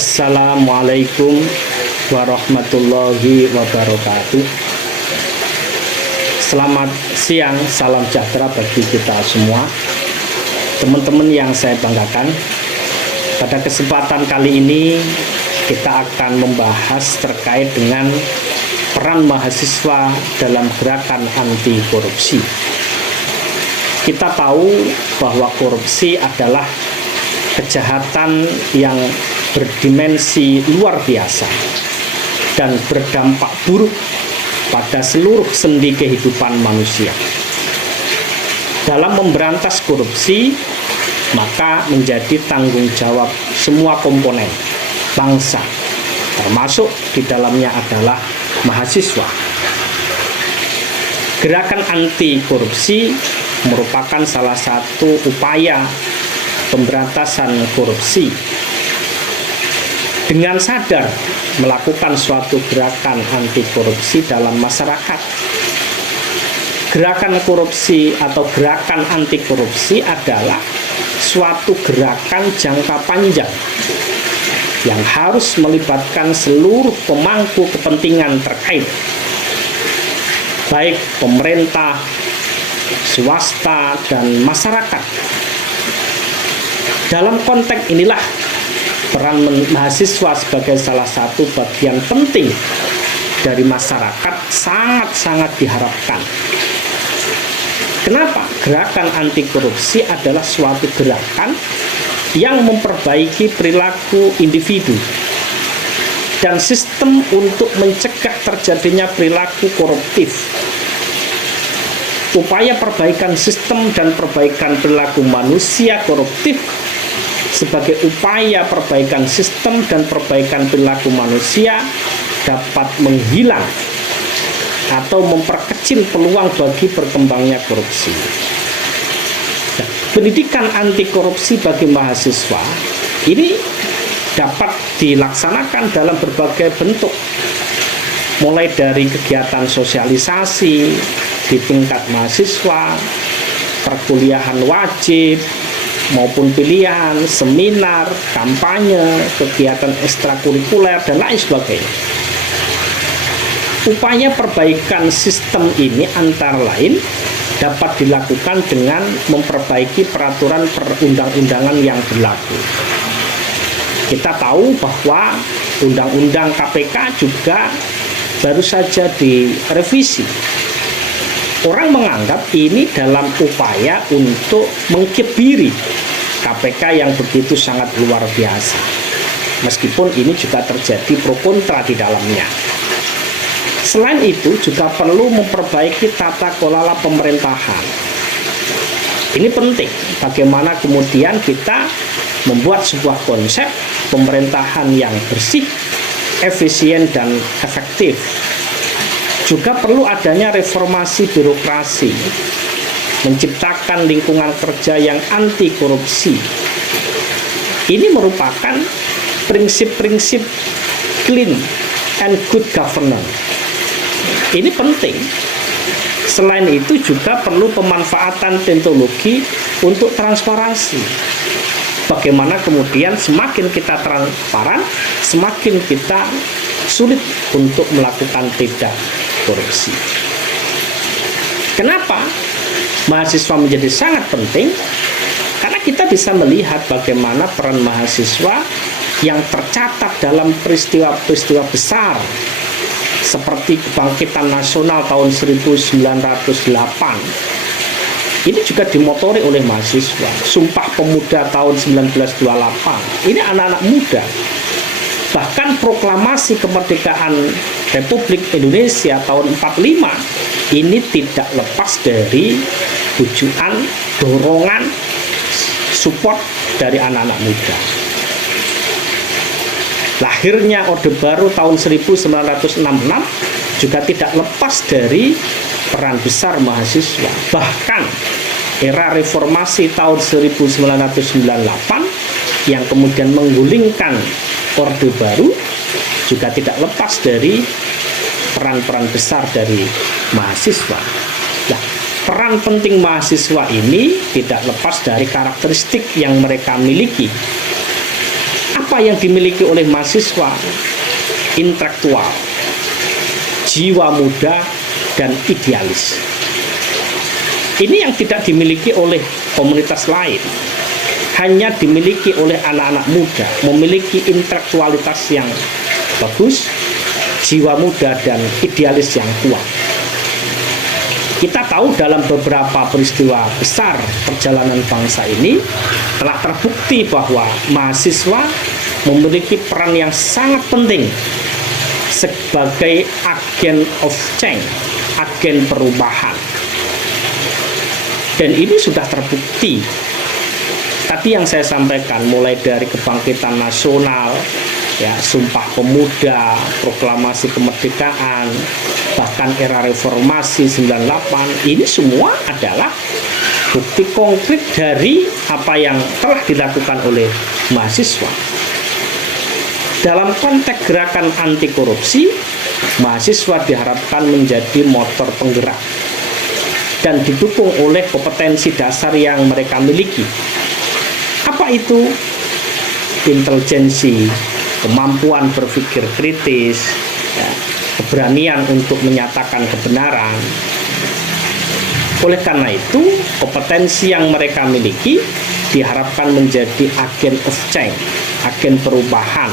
Assalamualaikum warahmatullahi wabarakatuh. Selamat siang, salam sejahtera bagi kita semua. Teman-teman yang saya banggakan, pada kesempatan kali ini kita akan membahas terkait dengan peran mahasiswa dalam gerakan anti korupsi. Kita tahu bahwa korupsi adalah kejahatan yang berdimensi luar biasa dan berdampak buruk pada seluruh sendi kehidupan manusia. Dalam memberantas korupsi, maka menjadi tanggung jawab semua komponen bangsa, termasuk di dalamnya adalah mahasiswa. Gerakan anti korupsi merupakan salah satu upaya pemberantasan korupsi. Dengan sadar melakukan suatu gerakan anti korupsi dalam masyarakat. Gerakan korupsi atau gerakan anti korupsi adalah suatu gerakan jangka panjang yang harus melibatkan seluruh pemangku kepentingan terkait, baik pemerintah, swasta, dan masyarakat. Dalam konteks inilah peran mahasiswa sebagai salah satu bagian penting dari masyarakat sangat-sangat diharapkan. Kenapa? Gerakan anti korupsi adalah suatu gerakan yang memperbaiki perilaku individu dan sistem untuk mencegah terjadinya perilaku koruptif. Upaya perbaikan sistem dan perbaikan perilaku manusia koruptif sebagai upaya perbaikan sistem dan perbaikan perilaku manusia dapat menghilang atau memperkecil peluang bagi berkembangnya korupsi. Nah, pendidikan anti korupsi bagi mahasiswa ini dapat dilaksanakan dalam berbagai bentuk, mulai dari kegiatan sosialisasi di tingkat mahasiswa, perkuliahan wajib maupun pilihan, seminar, kampanye, kegiatan ekstrakurikuler, dan lain sebagainya. Upaya perbaikan sistem ini antara lain dapat dilakukan dengan memperbaiki peraturan perundang-undangan yang berlaku. Kita tahu bahwa Undang-Undang KPK juga baru saja direvisi. Orang menganggap ini dalam upaya untuk mengkebiri KPK yang begitu sangat luar biasa. Meskipun ini juga terjadi pro kontra di dalamnya. Selain itu juga perlu memperbaiki tata kelola pemerintahan. Ini penting bagaimana kemudian kita membuat sebuah konsep pemerintahan yang bersih, efisien, dan efektif. Juga perlu adanya reformasi birokrasi, menciptakan lingkungan kerja yang anti korupsi. Ini merupakan prinsip-prinsip clean and good governance. Ini penting. Selain itu juga perlu pemanfaatan teknologi untuk transparansi. Bagaimana kemudian semakin kita transparan, semakin kita sulit untuk melakukan tindak korupsi. Kenapa mahasiswa menjadi sangat penting? Karena kita bisa melihat bagaimana peran mahasiswa yang tercatat dalam peristiwa-peristiwa besar seperti kebangkitan nasional tahun 1908. Ini juga dimotori oleh mahasiswa. Sumpah Pemuda tahun 1928. Ini anak-anak muda. Bahkan proklamasi kemerdekaan Republik Indonesia tahun 45 ini tidak lepas dari tujuan, dorongan, support dari anak-anak muda. Lahirnya Orde Baru tahun 1966 juga tidak lepas dari peran besar mahasiswa. Bahkan era reformasi tahun 1998 yang kemudian menggulingkan Orde Baru juga tidak lepas dari peran-peran besar dari mahasiswa. Nah, peran penting mahasiswa ini tidak lepas dari karakteristik yang mereka miliki. Apa Apa yang dimiliki oleh mahasiswa? Intelektual, jiwa muda, dan idealis. Ini yang tidak dimiliki oleh komunitas lain. Hanya dimiliki oleh anak-anak muda, memiliki intelektualitas yang bagus, jiwa muda, dan idealis yang kuat. Kita tahu dalam beberapa peristiwa besar perjalanan bangsa ini telah terbukti bahwa mahasiswa memiliki peran yang sangat penting sebagai agen of change, agen perubahan. Dan ini sudah terbukti. Tadi yang saya sampaikan, mulai dari kebangkitan nasional, ya, Sumpah Pemuda, proklamasi kemerdekaan, bahkan era reformasi 98, ini semua adalah bukti konkret dari apa yang telah dilakukan oleh mahasiswa. Dalam konteks gerakan anti korupsi, mahasiswa diharapkan menjadi motor penggerak dan didukung oleh kompetensi dasar yang mereka miliki. Apa itu? Intelijensi, kemampuan berpikir kritis, ya, keberanian untuk menyatakan kebenaran. Oleh karena itu, kompetensi yang mereka miliki diharapkan menjadi agen of change, agen perubahan,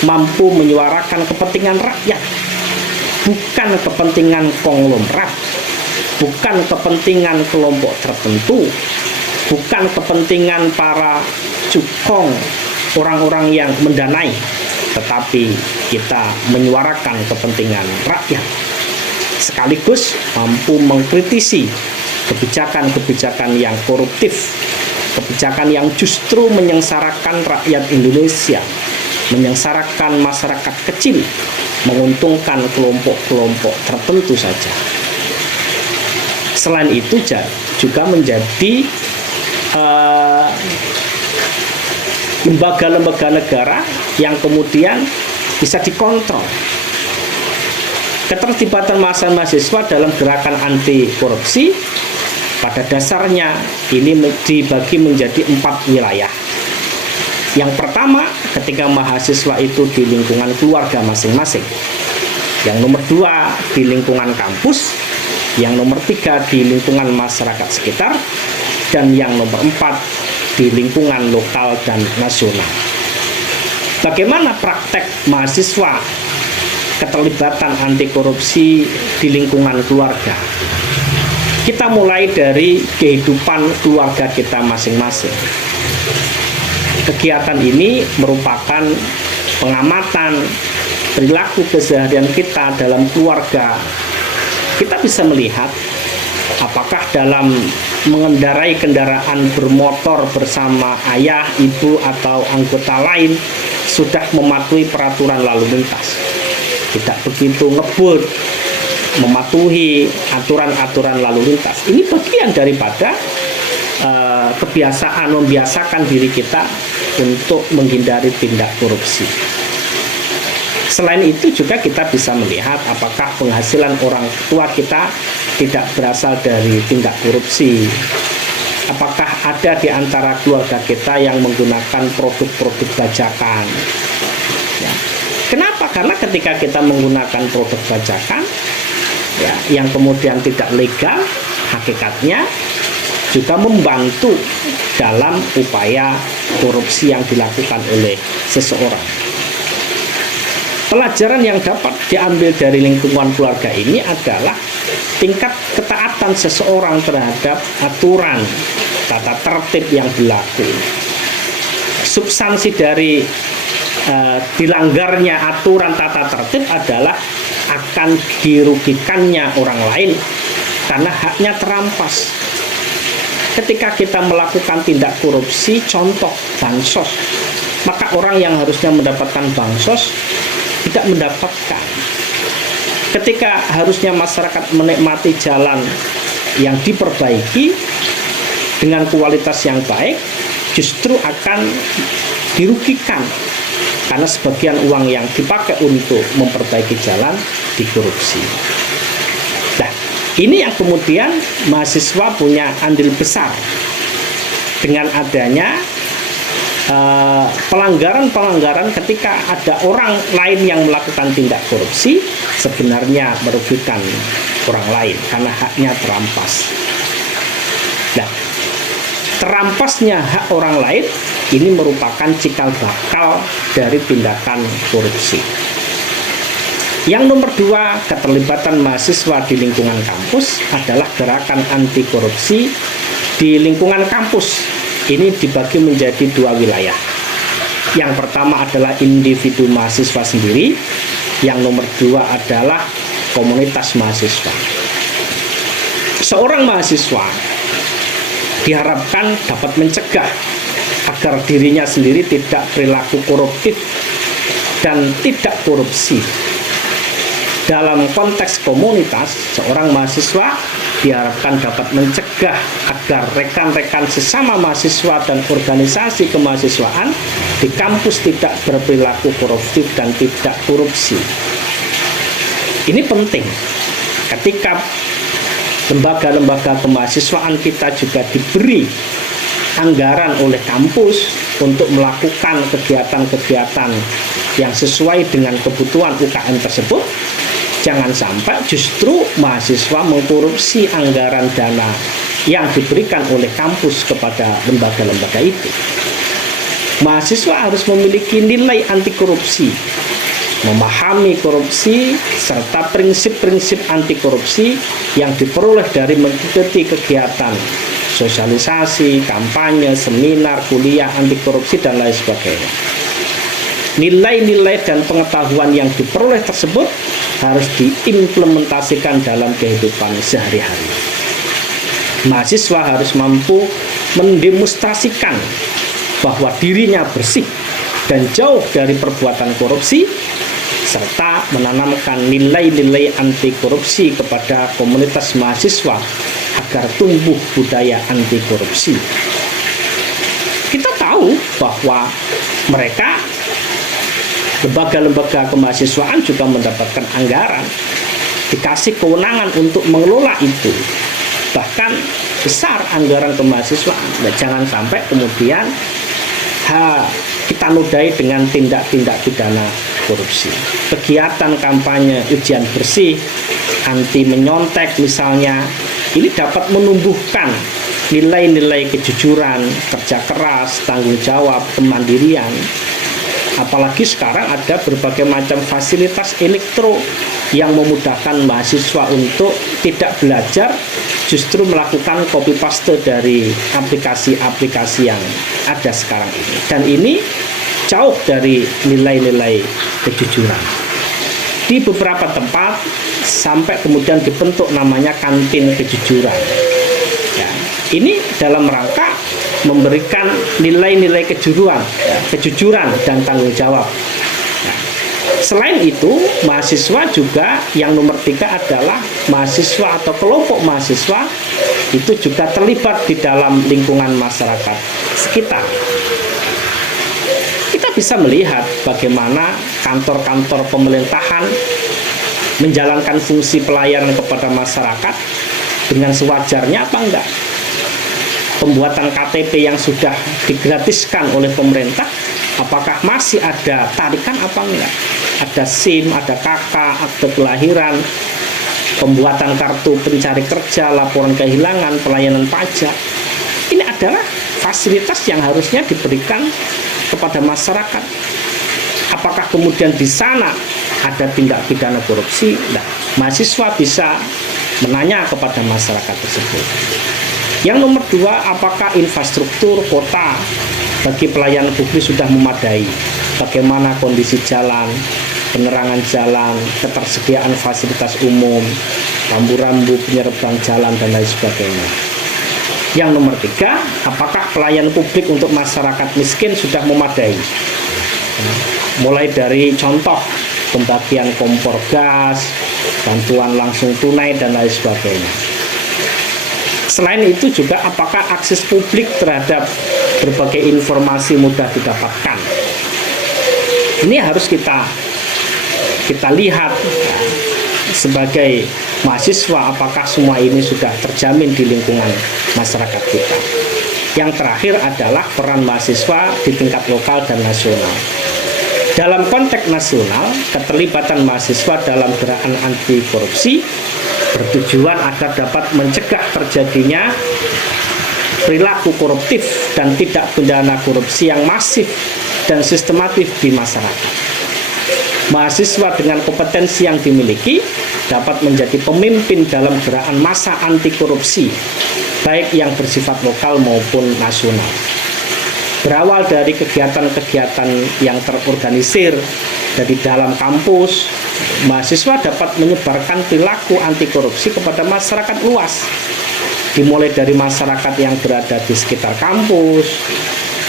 mampu menyuarakan kepentingan rakyat, bukan kepentingan konglomerat, bukan kepentingan kelompok tertentu, bukan kepentingan para cukong, orang-orang yang mendanai, tetapi kita menyuarakan kepentingan rakyat, sekaligus mampu mengkritisi kebijakan-kebijakan yang koruptif, kebijakan yang justru menyengsarakan rakyat Indonesia, menyengsarakan masyarakat kecil, menguntungkan kelompok-kelompok tertentu saja. Selain itu juga menjadi lembaga-lembaga negara yang kemudian bisa dikontrol. Keterlibatan mahasiswa dalam gerakan anti korupsi pada dasarnya ini dibagi menjadi 4 wilayah. Yang pertama, ketika mahasiswa itu di lingkungan keluarga masing-masing. Yang nomor 2, di lingkungan kampus. Yang nomor 3, di lingkungan masyarakat sekitar. Dan yang nomor 4, di lingkungan lokal dan nasional. Bagaimana praktek mahasiswa keterlibatan anti korupsi di lingkungan keluarga? Kita mulai dari kehidupan keluarga kita masing-masing. Kegiatan ini merupakan pengamatan perilaku keseharian kita dalam keluarga. Kita bisa melihat apakah dalam mengendarai kendaraan bermotor bersama ayah, ibu, atau anggota lain sudah mematuhi peraturan lalu lintas. Tidak begitu ngebut, mematuhi aturan-aturan lalu lintas. Ini bagian daripada kebiasaan, membiasakan diri kita untuk menghindari tindak korupsi. Selain itu juga kita bisa melihat apakah penghasilan orang tua kita tidak berasal dari tindak korupsi. Apakah ada di antara keluarga kita yang menggunakan produk-produk bajakan. Ya. Kenapa? Karena ketika kita menggunakan produk bajakan, ya, yang kemudian tidak legal, hakikatnya juga membantu dalam upaya korupsi yang dilakukan oleh seseorang. Pelajaran yang dapat diambil dari lingkungan keluarga ini adalah tingkat ketaatan seseorang terhadap aturan tata tertib yang berlaku. Substansi dari dilanggarnya aturan tata tertib adalah akan dirugikannya orang lain karena haknya terampas. Ketika kita melakukan tindak korupsi, contoh bansos, maka orang yang harusnya mendapatkan bansos tidak mendapatkan. Ketika harusnya masyarakat menikmati jalan yang diperbaiki dengan kualitas yang baik, justru akan dirugikan karena sebagian uang yang dipakai untuk memperbaiki jalan dikorupsi. Nah, ini yang kemudian mahasiswa punya andil besar dengan adanya pelanggaran-pelanggaran ketika ada orang lain yang melakukan tindak korupsi sebenarnya merugikan orang lain karena haknya terampas. Nah, terampasnya hak orang lain ini merupakan cikal bakal dari tindakan korupsi. Yang nomor 2, keterlibatan mahasiswa di lingkungan kampus adalah gerakan anti korupsi di lingkungan kampus. Ini dibagi menjadi 2 wilayah. Yang pertama adalah individu mahasiswa sendiri. Yang nomor 2 adalah komunitas mahasiswa. Seorang mahasiswa diharapkan dapat mencegah agar dirinya sendiri tidak perilaku koruptif dan tidak korupsi. Dalam konteks komunitas, seorang mahasiswa diharapkan dapat mencegah agar rekan-rekan sesama mahasiswa dan organisasi kemahasiswaan di kampus tidak berperilaku koruptif dan tidak korupsi. Ini penting ketika lembaga-lembaga kemahasiswaan kita juga diberi anggaran oleh kampus untuk melakukan kegiatan-kegiatan yang sesuai dengan kebutuhan UKM tersebut. Jangan sampai justru mahasiswa mengkorupsi anggaran dana yang diberikan oleh kampus kepada lembaga-lembaga itu. Mahasiswa harus memiliki nilai anti korupsi, memahami korupsi, serta prinsip-prinsip anti korupsi yang diperoleh dari mengikuti kegiatan sosialisasi, kampanye, seminar, kuliah anti korupsi, dan lain sebagainya. Nilai-nilai dan pengetahuan yang diperoleh tersebut harus diimplementasikan dalam kehidupan sehari-hari. Mahasiswa harus mampu mendemonstrasikan bahwa dirinya bersih dan jauh dari perbuatan korupsi, serta menanamkan nilai-nilai anti korupsi kepada komunitas mahasiswa agar tumbuh budaya anti korupsi. Kita tahu bahwa mereka, lembaga-lembaga kemahasiswaan, juga mendapatkan anggaran, dikasih kewenangan untuk mengelola itu, bahkan besar anggaran kemahasiswaan. Nah, jangan sampai kemudian kita nodai dengan tindak-tindak pidana korupsi. Kegiatan kampanye ujian bersih, anti menyontek misalnya, ini dapat menumbuhkan nilai-nilai kejujuran, kerja keras, tanggung jawab, kemandirian. Apalagi sekarang ada berbagai macam fasilitas elektro yang memudahkan mahasiswa untuk tidak belajar, justru melakukan copy paste dari aplikasi-aplikasi yang ada sekarang ini. Dan ini jauh dari nilai-nilai kejujuran. Di beberapa tempat sampai kemudian dibentuk namanya kantin kejujuran. Ya, ini dalam rangka memberikan nilai-nilai kejujuran dan tanggung jawab. Nah, selain itu, mahasiswa juga yang nomor 3 adalah mahasiswa atau kelompok mahasiswa itu juga terlibat di dalam lingkungan masyarakat sekitar. Kita bisa melihat bagaimana kantor-kantor pemerintahan menjalankan fungsi pelayanan kepada masyarakat dengan sewajarnya apa enggak. Pembuatan KTP yang sudah digratiskan oleh pemerintah, apakah masih ada tarikan apa enggak? Ada SIM, ada KK, akte kelahiran, pembuatan kartu pencari kerja, laporan kehilangan, pelayanan pajak. Ini adalah fasilitas yang harusnya diberikan kepada masyarakat. Apakah kemudian di sana ada tindak pidana korupsi? Nah, mahasiswa bisa menanya kepada masyarakat tersebut. Yang nomor 2, apakah infrastruktur kota bagi pelayanan publik sudah memadai? Bagaimana kondisi jalan, penerangan jalan, ketersediaan fasilitas umum, rambu-rambu penyeberang jalan, dan lain sebagainya. Yang nomor 3, apakah pelayanan publik untuk masyarakat miskin sudah memadai? Mulai dari contoh pembagian kompor gas, bantuan langsung tunai, dan lain sebagainya. Selain itu juga apakah akses publik terhadap berbagai informasi mudah didapatkan. Ini harus kita lihat sebagai mahasiswa, apakah semua ini sudah terjamin di lingkungan masyarakat kita. Yang terakhir adalah peran mahasiswa di tingkat lokal dan nasional. Dalam konteks nasional, keterlibatan mahasiswa dalam gerakan anti korupsi bertujuan agar dapat mencegah terjadinya perilaku koruptif dan tidak pidana korupsi yang masif dan sistematis di masyarakat. Mahasiswa dengan kompetensi yang dimiliki dapat menjadi pemimpin dalam gerakan massa anti korupsi, baik yang bersifat lokal maupun nasional. Berawal dari kegiatan-kegiatan yang terorganisir dari dalam kampus, mahasiswa dapat menyebarkan perilaku anti korupsi kepada masyarakat luas, dimulai dari masyarakat yang berada di sekitar kampus,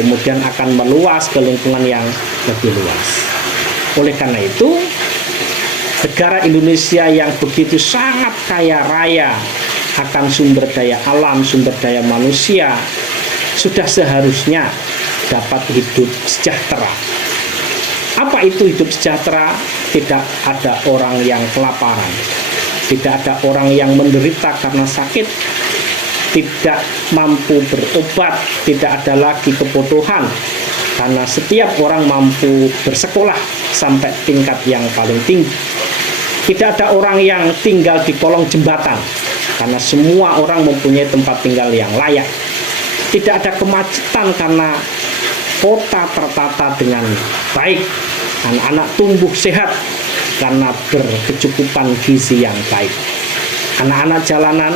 kemudian akan meluas ke lingkungan yang lebih luas. Oleh karena itu, negara Indonesia yang begitu sangat kaya raya akan sumber daya alam, sumber daya manusia, sudah seharusnya dapat hidup sejahtera. Apa itu hidup sejahtera? Tidak ada orang yang kelaparan, tidak ada orang yang menderita karena sakit, tidak mampu berobat, tidak ada lagi kebutuhan, karena setiap orang mampu bersekolah sampai tingkat yang paling tinggi. Tidak ada orang yang tinggal di kolong jembatan, karena semua orang mempunyai tempat tinggal yang layak. Tidak ada kemacetan karena kota tertata dengan baik. Anak-anak tumbuh sehat karena berkecukupan gizi yang baik. Anak-anak jalanan,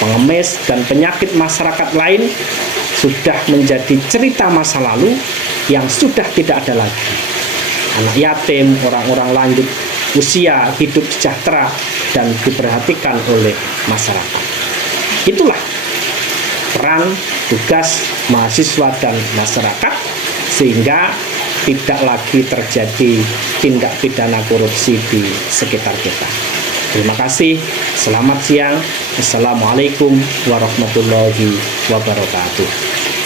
pengemis, dan penyakit masyarakat lain sudah menjadi cerita masa lalu yang sudah tidak ada lagi. Anak yatim, orang-orang lanjut usia hidup sejahtera dan diperhatikan oleh masyarakat. Itulah peran tugas mahasiswa dan masyarakat, sehingga tidak lagi terjadi tindak pidana korupsi di sekitar kita. Terima kasih. Selamat siang. Assalamualaikum warahmatullahi wabarakatuh.